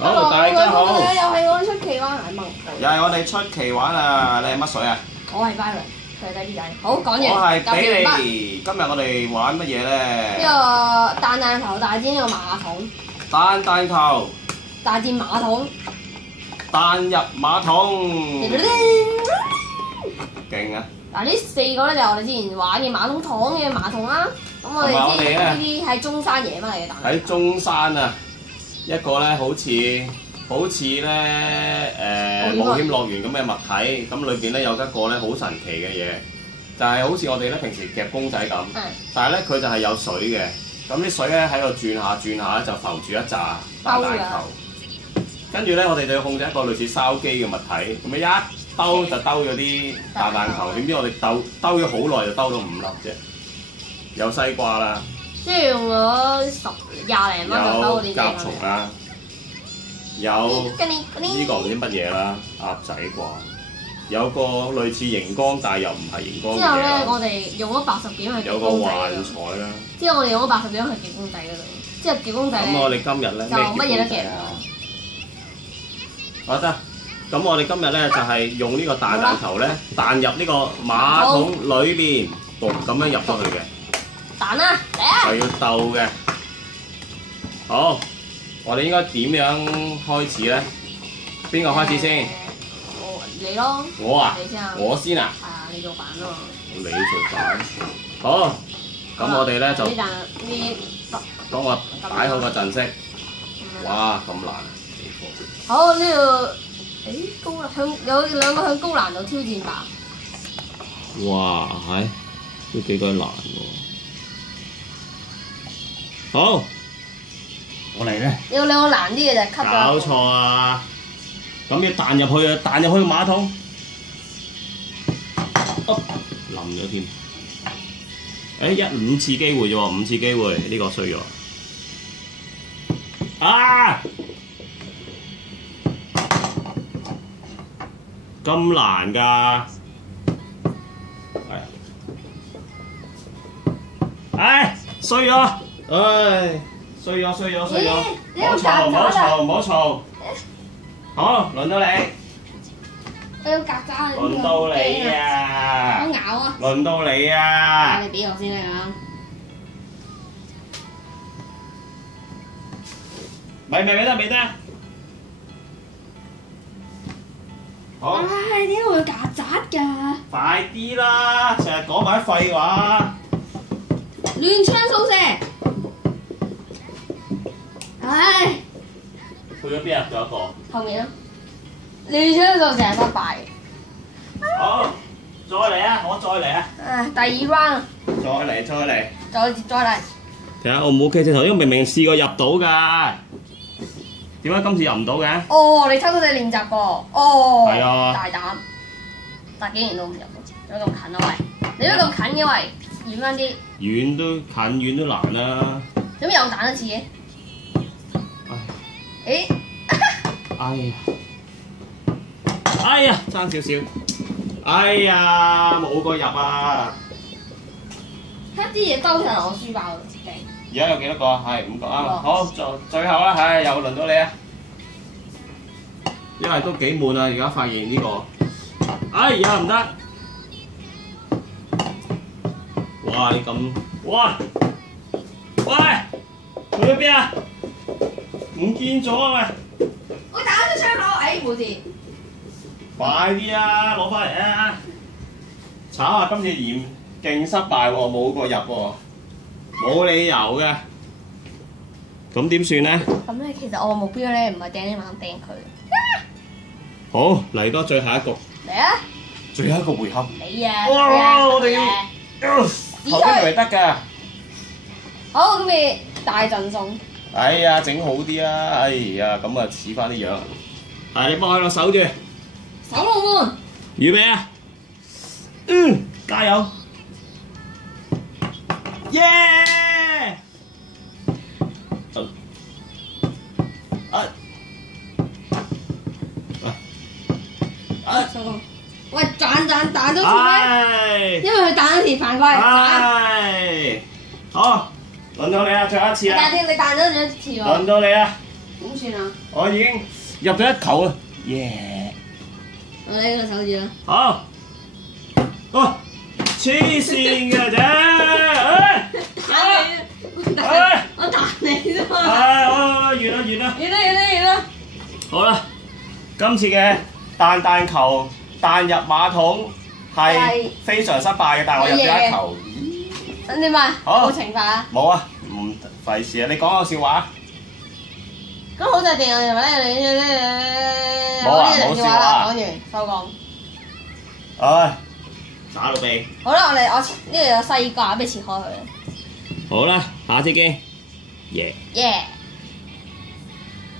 好，大家好。又係我出奇灣係萌又係我哋出奇玩啊！你係乜水啊？我係 Byron，佢係低 B 仔。好，講完。我係比完畢利。今日我哋玩乜嘢咧？呢個彈球大戰呢個馬桶，彈球，大戰馬桶。彈入馬桶。勁啊！嗱，呢4個咧就係我哋之前玩嘅馬桶糖嘅馬桶啦。咁我哋知呢啲係中山野乜嚟嘅彈。喺中山啊，一個咧好似咧冒險樂園咁嘅物體，咁裏邊咧有一個咧好神奇嘅嘢，就係好似我哋咧平時夾公仔咁，但係咧佢就係有水嘅，咁啲水咧喺度轉下轉下咧就浮住一紮彈球，跟住咧我哋就要控制一個類似筲箕嘅物體，咁樣一兜就兜咗啲彈球，點知我哋兜咗好耐就兜到5粒啫，有西瓜啦，即係用咗20零蚊就兜嗰啲甲蟲啦。有呢個唔知乜嘢啦，鴨仔啩，有個類似熒光但係又唔係熒光嘅嘢。之後咧，我哋用咗80幾蚊去夾公仔嗰度。有個幻彩啦。之後我哋用咗80幾蚊去夾公仔嗰度。之後夾公仔咧，咁我哋今日咧就乜嘢都夾唔到。好得，咁我哋今日咧就係用呢個彈球咧彈入呢個馬桶裏面，咁樣入咗去嘅。彈啦，嚟啊！就要鬥嘅。好。我哋應該點樣開始咧？邊個開始先？你咯。我啊？你先啊。我先啊？係啊，你做板咯。你做板。好，咁我哋咧就幫我擺好個陣式。哇，咁難啊！好，呢度高有2個向高難度挑戰吧。哇，係都幾鬼難喎。好。我嚟咧，有2個難啲嘅就係吸咗。搞錯啊！咁要彈入去啊，彈入去個馬桶，冧咗添。5次機會啫喎，5次機會，呢個衰咗。啊！咁難㗎？唉，衰咗，唉。衰咗！唔好嘈！好，輪到你。我有曱甴。輪到你啊！我咬啊！輪到你啊！你俾我先啦咁。未得。好。唉，點解會有曱甴㗎？快啲啦！成日講埋啲廢話。亂槍掃射。唉，去咗邊啊？仲有一個。後面咯，亂槍掃射係失敗。好，再嚟啊！我再嚟啊！第2 round。再嚟。睇下我冇 OK 隻頭，因為明明試過入到㗎，點解今次入唔到嘅？哦，你偷偷哋練習過。哦。係啊。大膽，但竟然都唔入到，有咁近啊喂！你都咁近嘅喂，遠翻啲。遠都難啦。點解又彈一次嘅？哎呀，爭少少，哎呀，冇個入啊！一啲嘢兜上我書包度，而家有幾多個啊？係5個啱。好，最後啦，係又輪到你啊！因為都幾悶啊，而家發現呢個，哎呀唔得！哇，你咁，喂，去咗邊啊？唔見咗啊喂！我打咗槍口，冇事。快啲啊，攞翻嚟啊！慘啊！今次勁失敗喎，冇個入喎，冇理由嘅。咁點算咧？咁咧，其實我嘅目標咧唔係掟呢馬掟佢。好，嚟多最後一局。嚟啊！最後一個回合。你啊！哇！我哋要頭先嚟得㗎。好，咁你大贈送。哎呀，整好啲啦！哎呀，咁啊似翻啲樣。係，你幫我喺度守住。守龍門。預備啊！加油！耶！收工。喂，彈咗次咩？因為佢彈咗次犯規。好，輪到你啦，最後一次啦。你彈咗一次喎。輪到你啦。點算啊？我已經入咗一球啊！耶！我呢個手指啦。好。哦，黐線嘅啫！我彈你啫嘛。完啦！好啦，今次嘅彈球彈入馬桶係非常失敗嘅，但係我入咗一球。咁點啊？好冇懲罰啊？冇啊，唔費事啊！你講個笑話。咁好就定係咪咧？冇啊冇笑話。講完收工。唉，打到鼻。好啦，我呢度有西瓜，不如切開佢啦。好啦，下次見。耶。耶！